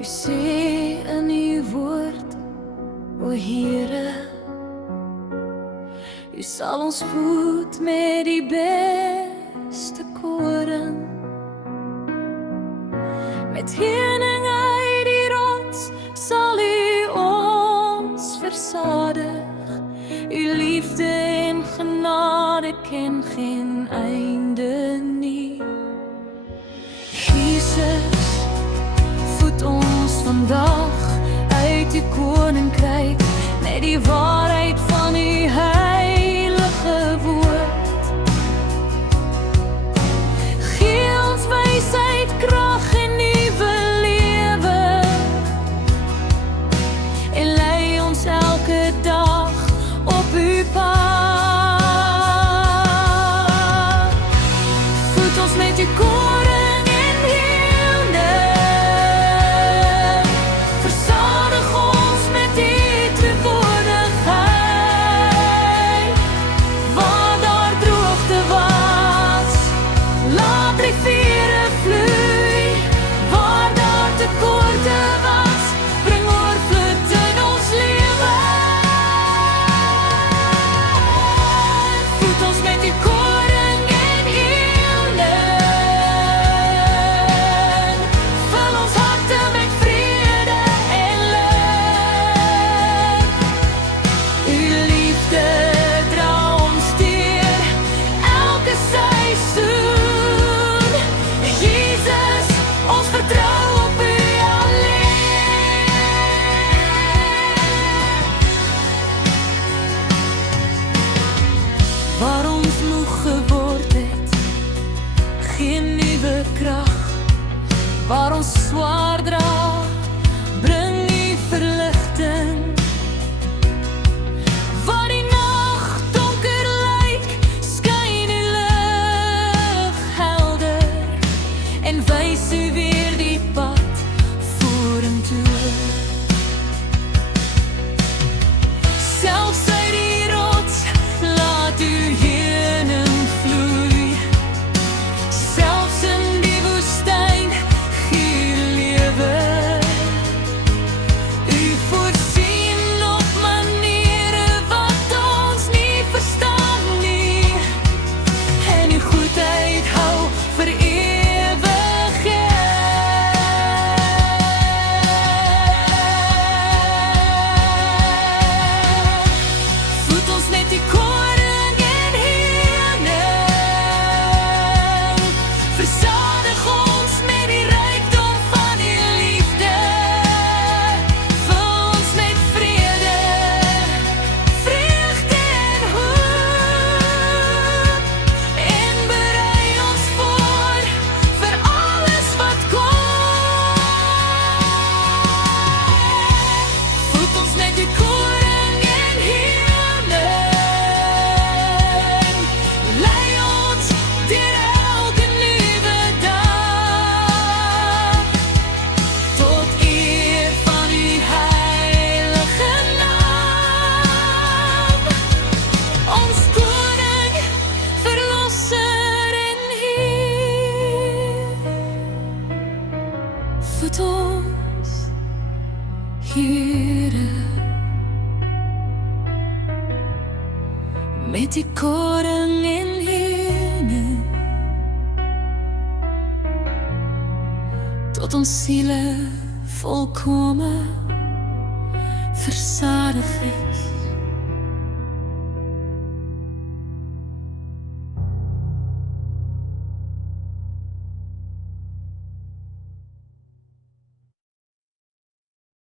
U sê in uw woord, o Here, U sal ons voed met die beste koring. Met heuning uit die rots sal U ons versadig. U liefde en genade ken geen einde nie. Jesus, voed ons vandag uit U koninkryk met die waarheid van U heilige woord. Gee ons wysheid, krag en nuwe lewe, en lei ons elke dag op U pad. Voed ons met U koring en heuning, versadig ons met U trefwoordigheid. Waar daar droogte was, laat riviere vloei. Waar daar tekorte was, bring oorvloed in ons lewe. Voed ons met U koring en heuning, vul ons harte met vrede en lig. U liefde dra ons deur elke seisoen. Jesus, ons vertrou op U alleen. Waar ons moeg geword het, geen nuwe krag. Waar ons swaar dra, bring U verligting. Waar die nag donker lyk, skyn U lig helder, en wys U weer die pad vorentoe. Selfs uit die rots laat U heuning vloei. Selfs in die woestyn gee U lewe. U voorsien op maniere wat ons nie verstaan nie, en U goedheid hou vir ewigheid. Voed ons met die koring en heuning, versadig ons met die rykdom van U liefde. Vul ons met vrede, vreugde en hoop, en berei ons voor vir alles wat kom. Voed ons met U koring en heuning, lei ons deur elke nuwe dag, tot eer van U heilige naam. Ons koning, verlosser en Heer. Voed ons, Here, met die koring en heuning, tot ons siele volkome versadig is.